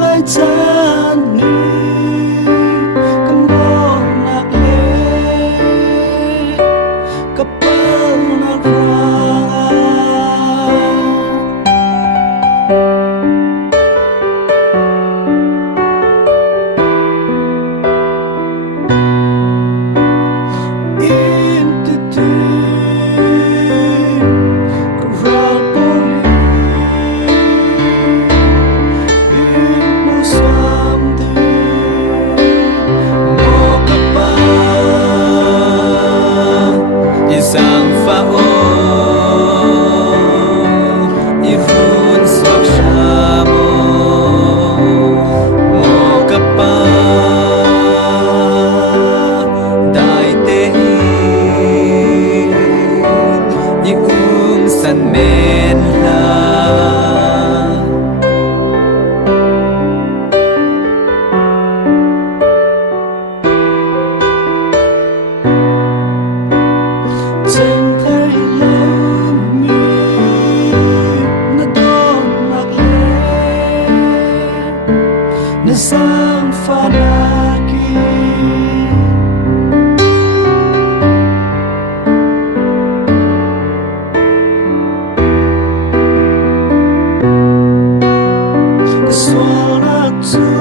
lại chân ni cầm bông nạc lê cặp bông nạc rang sang pha ô i run swak shamo mo kapa dai te i san men la chẳng thấy lâu mi nó đón lạc lệ nó sang pha na ki suara tu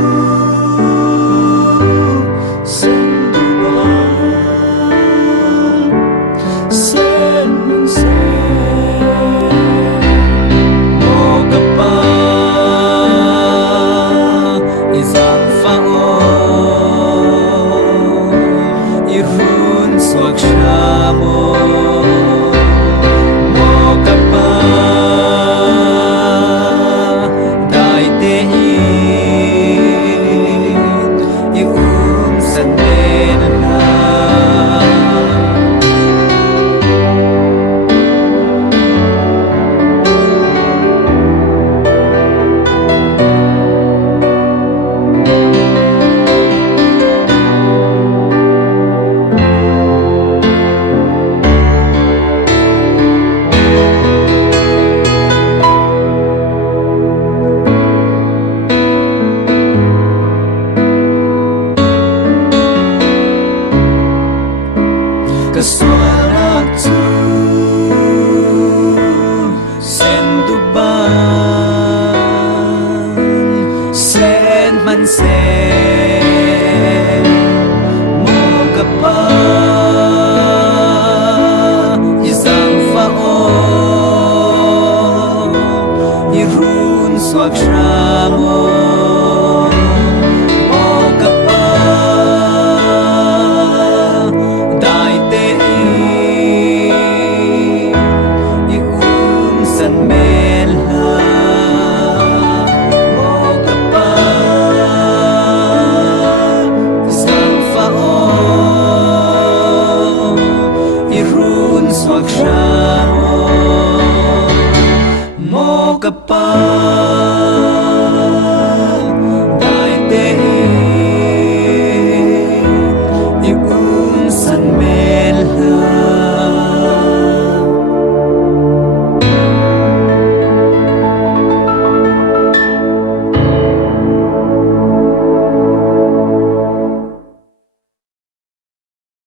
swak shamo mo kapa dai te i san men la cái suara tu sen tu ban sen man sen mo kapa isang fa o i run swak shamo